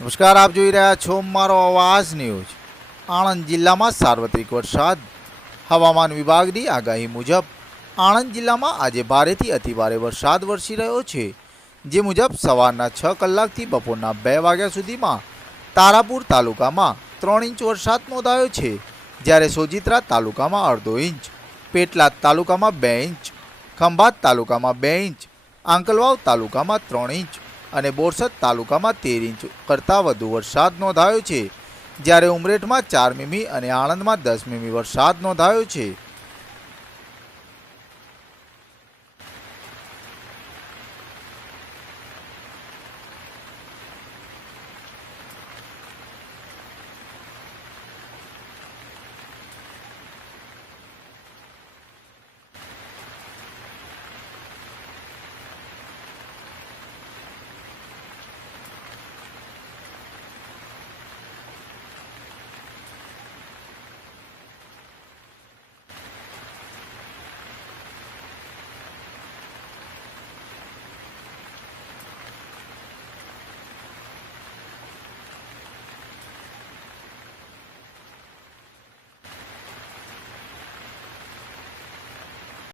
નમસ્કાર, આપ જોઈ રહ્યા છો મારો અવાજ ન્યૂઝ. આણંદ જિલ્લામાં સાર્વત્રિક વરસાદ. હવામાન વિભાગની આગાહી મુજબ, આણંદ જિલ્લામાં આજે ભારેથી અતિભારે વરસાદ વરસી રહ્યો છે, જે મુજબ સવારના છ કલાકથી બપોરના બે વાગ્યા સુધીમાં તારાપુર તાલુકામાં ત્રણ ઇંચ વરસાદ નોંધાયો છે, જ્યારે સોજિત્રા તાલુકામાં અડધો ઇંચ, પેટલાદ તાલુકામાં બે ઇંચ, ખંભાત તાલુકામાં બે ઇંચ, આંકલવાવ તાલુકામાં ત્રણ ઇંચ અને બોરસદ તાલુકામાં તેર ઇંચ કરતાં વધુ વરસાદ નોંધાયો છે. જ્યારે ઉમરેઠમાં ચાર મીમી અને આણંદમાં દસ મીમી વરસાદ નોંધાયો છે.